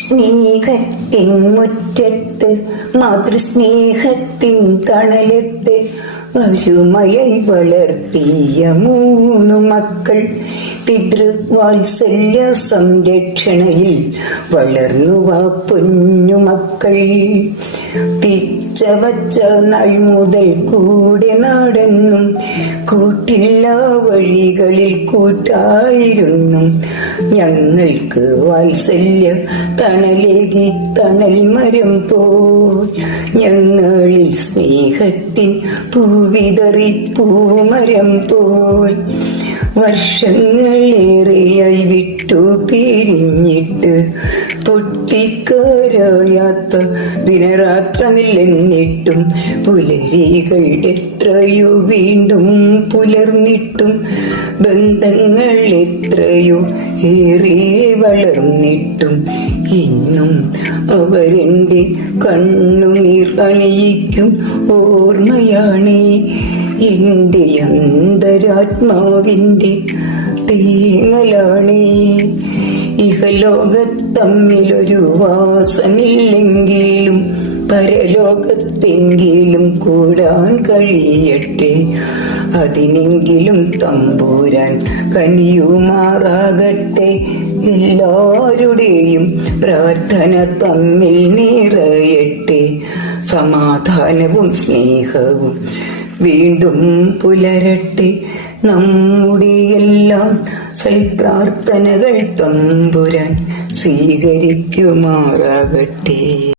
സ്നേഹത്തിൻ മുറ്റത്ത് മാതൃസ്നേഹത്തിൻ തണലത്ത് അരുമയായി വളർത്തിയ 3 മക്കൾ പിതൃവാത്സല്യ സംരക്ഷണയിൽ വളർന്നു ആ പൊന്നുമക്കൾ. പിച്ചവച്ച നാൾ മുതൽ കൂടെ നടന്നും കൂട്ടില്ല വഴികളിൽ കൂട്ടായിരുന്നു. ഞങ്ങൾക്ക് വാത്സല്യ തണലേകി തണൽ മരം പോൽ ഞങ്ങളിൽ സ്നേഹത്തിൻ പൂവിതറി പൂമരം പോൽ. വർഷങ്ങളേറെയായി വിട്ടു പിരിഞ്ഞിട്ട് പൊട്ടിക്കരയാത്ത ദിനരാത്രമില്ലെന്നിട്ടും പുലരികൾ എത്രയോ വീണ്ടും പുലർന്നിട്ടും ബന്ധങ്ങൾ എത്രയോ ഏറെ വളർന്നിട്ടും ഇന്നും അവരെന്റെ കണ്ണുനീർ അണിയിക്കും ഓർമ്മയാണേ എന്റെ അന്തരാത്മാവിന്റെ തേങ്ങലാണേ. ഇഹലോകത്തമ്മിലൊരു വാസമില്ലെങ്കിലും പരലോകത്തെങ്കിലും കൂടാൻ കഴിയട്ടെ. അതിനെങ്കിലും തമ്പുരാൻ കനിയുമാറാകട്ടെ. എല്ലാവരുടെയും പ്രാർത്ഥന തമ്മിൽ നിറയട്ടെ. സമാധാനവും സ്നേഹവും വീണ്ടും പുലരട്ടെ. നമ്മുടെ എല്ലാം സൽപ്രാർത്ഥനകൾ തമ്പുരാൻ സ്വീകരിക്കുമാറാകട്ടെ.